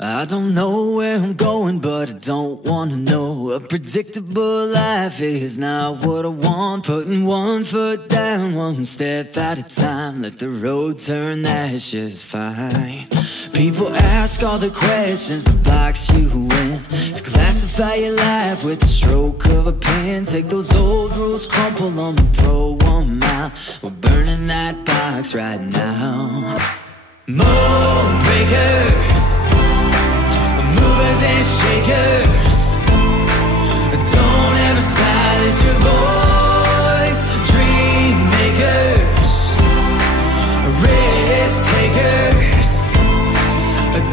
I don't know where I'm going, but I don't wanna know. A predictable life is not what I want. Putting one foot down, one step at a time. Let the road turn, that's just fine. People ask all the questions that box you in. To classify your life with the stroke of a pen. Take those old rules, crumple them and throw them out. We're burning that box right now. Mold breakers, movers and shakers, don't ever silence your voice. Dream makers, risk takers,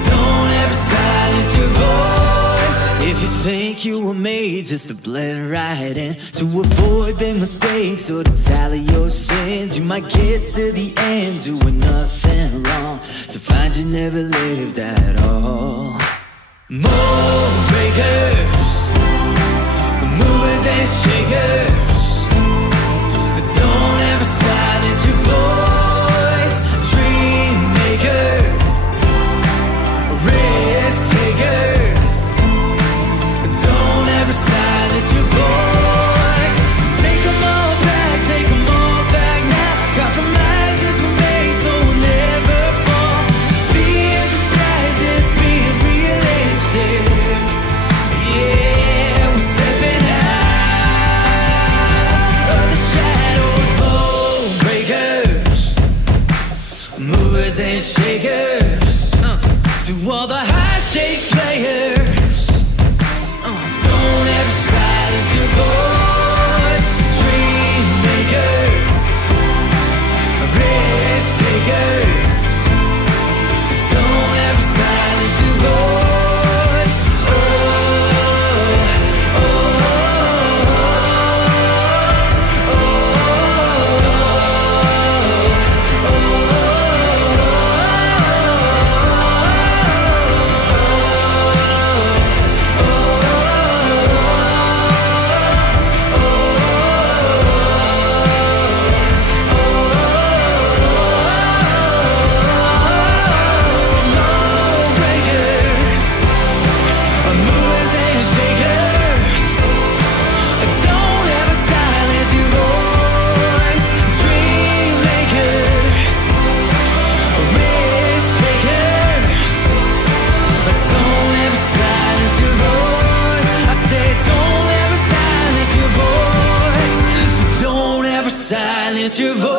don't ever silence your voice. If you think you were made just to blend right in, to avoid big mistakes or to tally your sins, you might get to the end doing nothing wrong, to find you never lived at all. Mold breakers, movers and shakers, don't ever silence your voice. Dream makers, risk takers, don't ever silence your voice. So take them all back now. Compromises were made so we'll never fall. Fear disguises being realistic. Yeah, we're stepping out of the shadows. Bone breakers, movers and shakers, to all the high stakes players, don't ever silence your voice. Dream makers, risk takers, don't ever silence your voice. Silence your voice.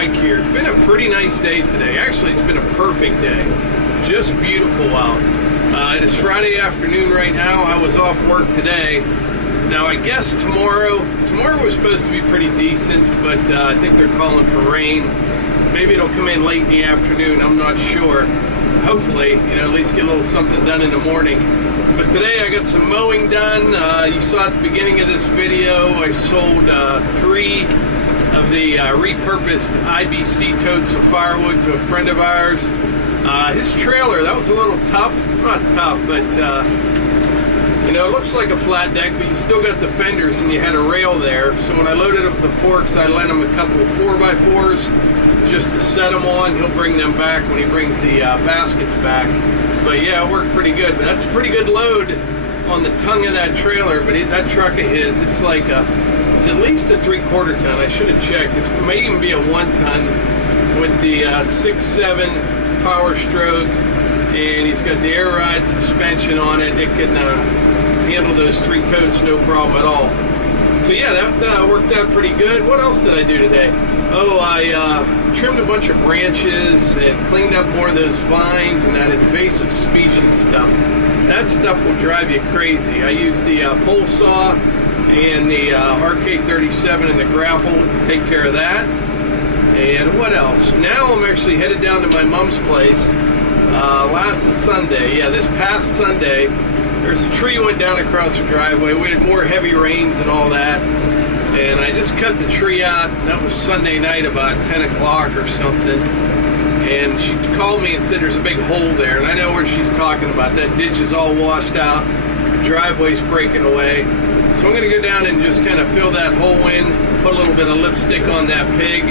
Mike here. It's been a pretty nice day today. Actually, it's been a perfect day. Just beautiful out. It is Friday afternoon right now. I was off work today. Now, I guess tomorrow was supposed to be pretty decent, but I think they're calling for rain. Maybe it'll come in late in the afternoon. I'm not sure. Hopefully, at least get a little something done in the morning. But today I got some mowing done. You saw at the beginning of this video, I sold 3 of the repurposed IBC Totes of Firewood to a friend of ours. His trailer, that was a little tough. Not tough, but it looks like a flat deck, but you still got the fenders and you had a rail there. So when I loaded up the forks, I lent him a couple of 4x4s just to set them on. He'll bring them back when he brings the baskets back. But yeah, it worked pretty good. But that's a pretty good load on the tongue of that trailer. But that truck of his, it's like it's at least a 3/4 ton. I should have checked. It may even be a 1 ton with the 6.7 power stroke, and he's got the air ride suspension on it. It can handle those 3 totes no problem at all. So yeah, that worked out pretty good. What else did I do today? Oh, I trimmed a bunch of branches and cleaned up more of those vines and that invasive species stuff. That stuff will drive you crazy. I used the pole saw and the rk37 and the Grapple to take care of that. And what else? Now I'm actually headed down to my mom's place. Last Sunday, yeah, this past Sunday, there's a tree went down across the driveway. We had more heavy rains and all that. And I just cut the tree out. That was Sunday night about 10 o'clock or something. And she called me and said there's a big hole there. And I know where she's talking about. That ditch is all washed out. The driveway's breaking away. So I'm going to go down and just kind of fill that hole in. Put a little bit of lipstick on that pig.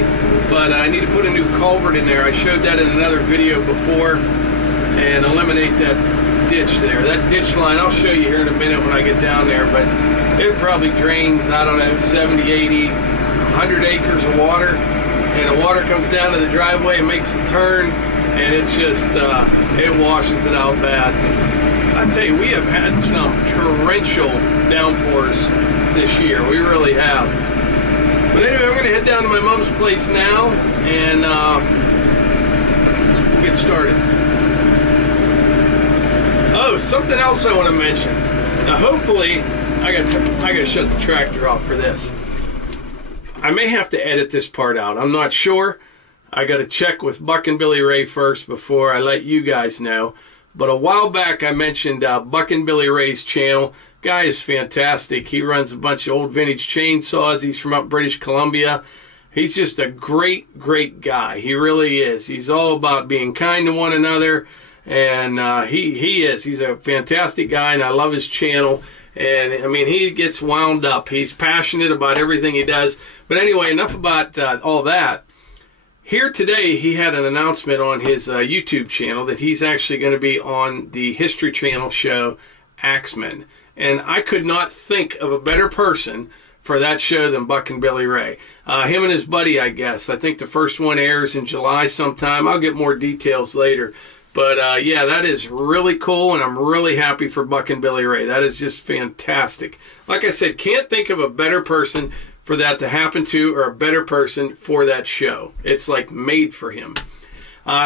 But I need to put a new culvert in there. I showed that in another video before. And eliminate that ditch there. That ditch line, I'll show you here in a minute when I get down there. But it probably drains, I don't know, 70, 80, 100 acres of water. And the water comes down to the driveway and makes a turn. And it just, it washes it out bad. I tell you, we have had some torrential downpours this year. We really have. But anyway, I'm going to head down to my mom's place now. And we'll get started. Oh, something else I want to mention. Now, hopefully, I got to shut the tractor off for this. I may have to edit this part out. I'm not sure. I got to check with Buck and Billy Ray first before I let you guys know. But a while back, I mentioned Buck and Billy Ray's channel. Guy is fantastic. He runs a bunch of old vintage chainsaws. He's from up British Columbia. He's just a great, great guy. He really is. He's all about being kind to one another. And he is. He's a fantastic guy, and I love his channel. And, I mean, he gets wound up. He's passionate about everything he does. But anyway, enough about all that. Here today, he had an announcement on his YouTube channel that he's actually going to be on the History Channel show, Axemen. And I could not think of a better person for that show than Buck and Billy Ray. Him and his buddy, I guess. I think the first one airs in July sometime. I'll get more details later. But, yeah, that is really cool, and I'm really happy for Buck and Billy Ray. That is just fantastic. Like I said, can't think of a better person for that to happen to, or a better person for that show. It's, like, made for him.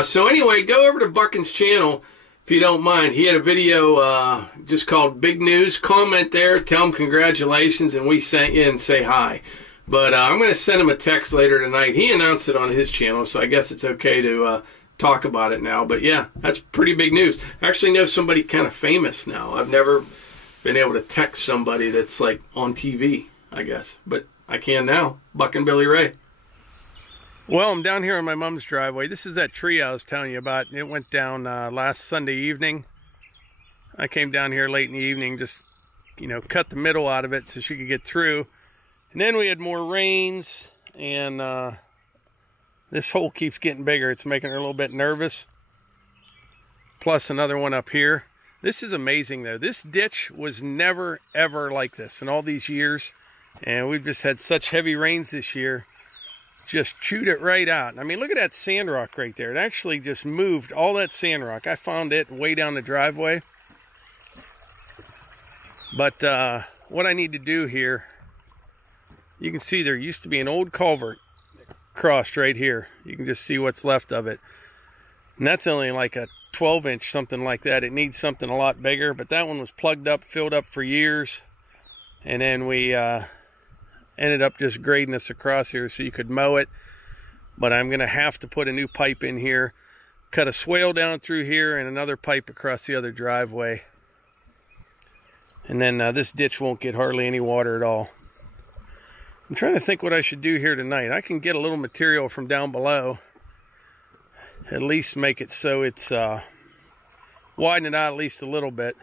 So, anyway, go over to Buckin's channel, if you don't mind. He had a video just called Big News. Comment there, tell him congratulations, and we sent you and say hi. But I'm going to send him a text later tonight. He announced it on his channel, so I guess it's okay to talk about it now. But yeah, that's pretty big news. I actually know somebody kind of famous now. I've never been able to text somebody that's like on TV, I guess, but I can now. Buck and Billy Ray. Well, I'm down here on my mom's driveway. This is that tree I was telling you about. It went down last Sunday evening. I came down here late in the evening, just, cut the middle out of it so she could get through. And then we had more rains, and this hole keeps getting bigger. It's making her a little bit nervous. Plus another one up here. This is amazing, though. This ditch was never, ever like this in all these years. And we've just had such heavy rains this year. Just chewed it right out. I mean, look at that sand rock right there. It actually just moved all that sand rock. I found it way down the driveway. But what I need to do here, you can see there used to be an old culvert across right here. You can just see what's left of it. And that's only like a 12-inch, something like that. It needs something a lot bigger, but that one was plugged up, filled up for years. And then we ended up just grading this across here so you could mow it. But I'm gonna have to put a new pipe in here, cut a swale down through here, and another pipe across the other driveway. And then this ditch won't get hardly any water at all. I'm trying to think what I should do here tonight. I can get a little material from down below. At least make it so it's widen it out at least a little bit.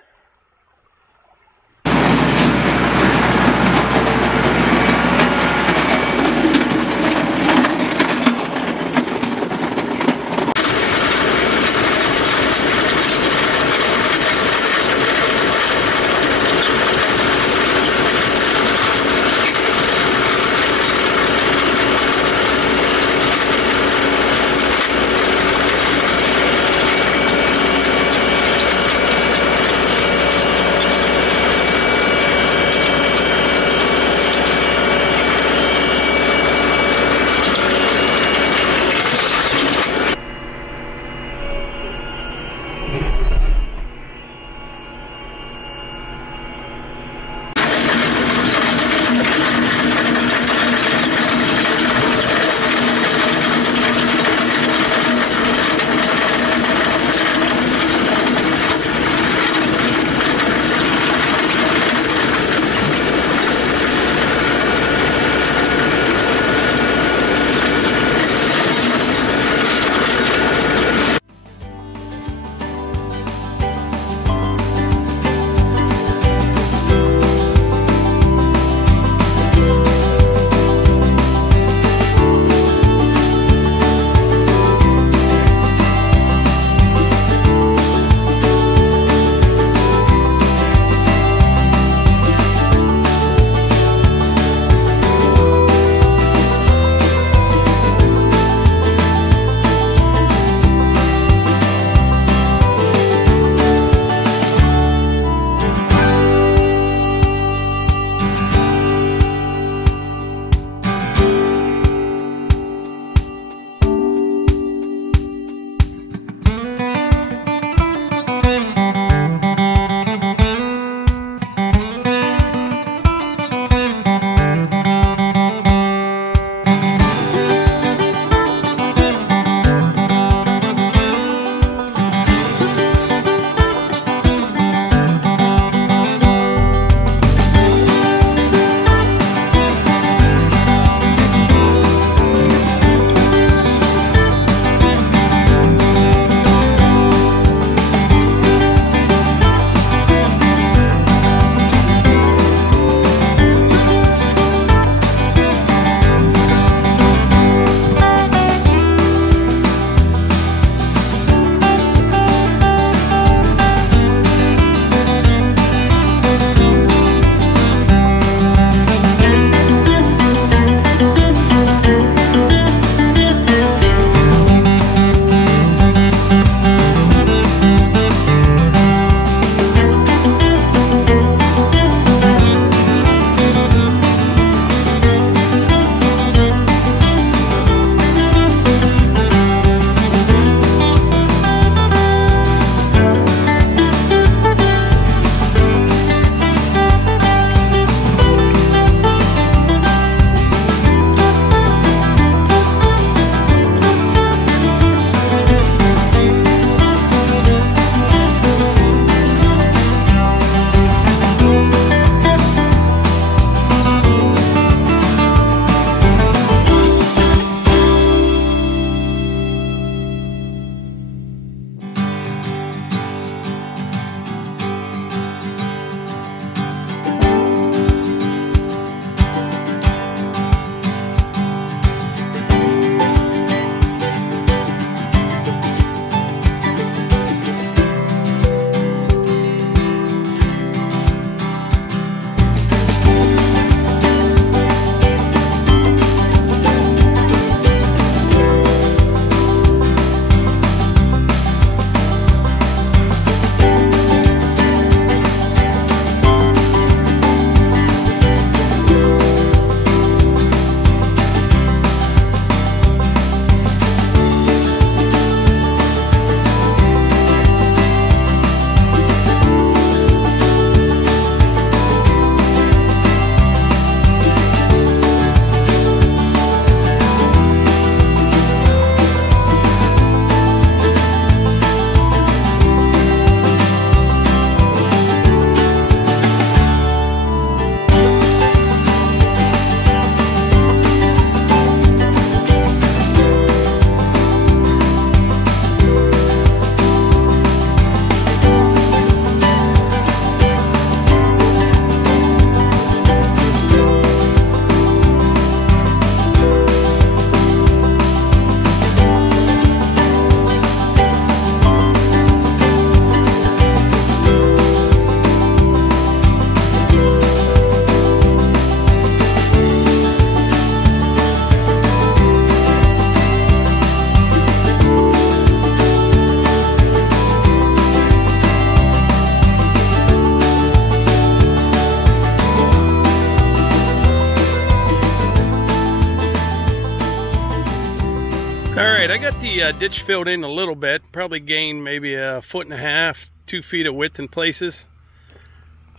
Alright, I got the ditch filled in a little bit. Probably gained maybe 1.5 feet, 2 feet of width in places.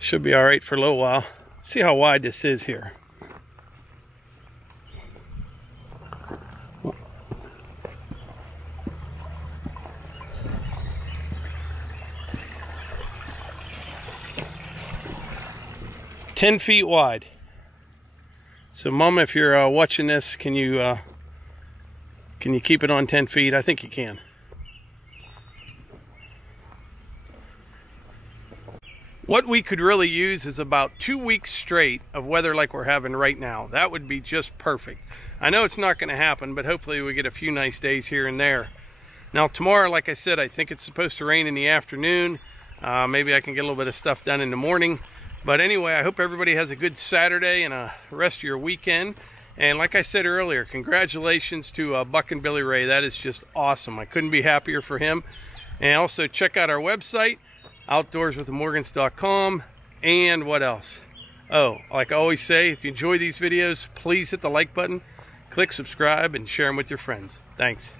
Should be alright for a little while. See how wide this is here. "10 feet wide." So, Mama, if you're watching this, can you keep it on 10 feet? I think you can. What we could really use is about 2 weeks straight of weather like we're having right now. That would be just perfect. I know it's not going to happen, but hopefully we get a few nice days here and there. Now tomorrow, like I said, I think it's supposed to rain in the afternoon. Maybe I can get a little bit of stuff done in the morning. But anyway, I hope everybody has a good Saturday and a rest of your weekend. And like I said earlier, congratulations to Buck and Billy Ray. That is just awesome. I couldn't be happier for him. And also check out our website, outdoorswiththemorgans.com. And what else? Oh, like I always say, if you enjoy these videos, please hit the like button, click subscribe, and share them with your friends. Thanks.